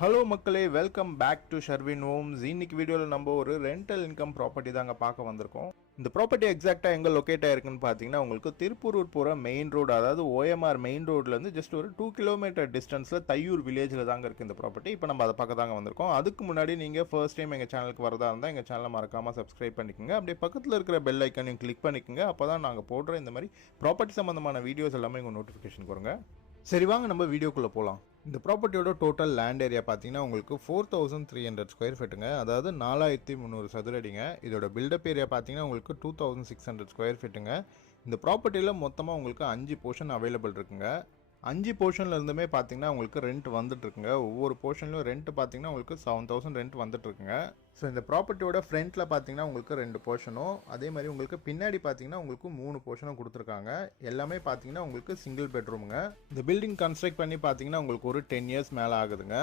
Hello மக்களே, welcome back to Sharvin homes. இன்னைக்கு வீடியோவில் நம்ம ஒரு ரெண்டல் இன்கம் ப்ராப்பர்ட்டி தாங்க பார்க்க வந்திருக்கோம். இந்த ப்ராப்பர்ட்டி எக்ஸாக்டாக எங்கே லொக்கேட் ஆயிருக்குன்னு பார்த்தீங்கன்னா, உங்களுக்கு திருப்பூர் போகிற மெயின் ரோடு, அதாவது ஓஎம்ஆர் மெயின் ரோட்லேருந்து ஜஸ்ட் ஒரு 2 கிலோமீட்டர் டிஸ்டன்ஸில் தையூர் வில்லேஜில் தாங்க இருக்குது இந்த ப்ராப்பர்ட்டி. இப்போ நம்ம அதை பார்க்க தாங்க வந்திருக்கோம். அதுக்கு முன்னாடி நீங்கள் ஃபர்ஸ்ட் டைம் எங்கள் சேனலுக்கு வரதா இருந்தால் எங்கள் சேனலை மறக்காமல் சப்ஸ்கிரைப் பண்ணிக்கோங்க. அப்படியே பக்கத்தில் இருக்கிற பெல் ஐக்கனையும் கிளிக் பண்ணிக்கோங்க. அப்போ தான் நாங்கள் போடுற இந்த மாதிரி ப்ராப்பர்ட்டி சம்மந்தமான வீடியோஸ் எல்லாமே உங்கள் நோட்டிஃபிகேஷன் வருங்க. சரி, வாங்க நம்ம வீடியோக்குள்ளே போகலாம். இந்த ப்ராப்பர்ட்டியோட டோட்டல் லேண்ட் ஏரியா பார்த்தீங்கன்னா உங்களுக்கு 4300 ஸ்கொயர் ஃபீட்டுங்க, அதாவது 4300 சதுரடிங்க. இதோட பில்டப் ஏரியா பார்த்தீங்கன்னா உங்களுக்கு 2600 ஸ்கொயர் ஃபீட்டுங்க. இந்த ப்ராப்பர்ட்டியில் மொத்தமாக உங்களுக்கு 5 போர்ஷன் அவைலபிள் இருக்குங்க. 5 போர்ஷனில் இருந்துமே பார்த்தீங்கன்னா உங்களுக்கு ரெண்ட் வந்துட்டு இருக்குங்க. ஒவ்வொரு போர்ஷன்லையும் ரெண்ட் பார்த்தீங்கன்னா உங்களுக்கு 7000 ரெண்ட் வந்துட்டு இருக்குங்க. ஸோ இந்த ப்ராப்பர்ட்டியோட ஃப்ரண்ட்டில் பார்த்தீங்கன்னா உங்களுக்கு 2 போர்ஷனும், அதே மாதிரி உங்களுக்கு பின்னாடி பார்த்தீங்கன்னா உங்களுக்கு 3 போர்ஷனும் கொடுத்துருக்காங்க. எல்லாமே பார்த்தீங்கன்னா உங்களுக்கு சிங்கிள் பெட்ரூமுங்க. இந்த பில்டிங் கன்ஸ்ட்ரக்ட் பண்ணி பார்த்தீங்கன்னா உங்களுக்கு ஒரு 10 இயர்ஸ் மேலே ஆகுதுங்க.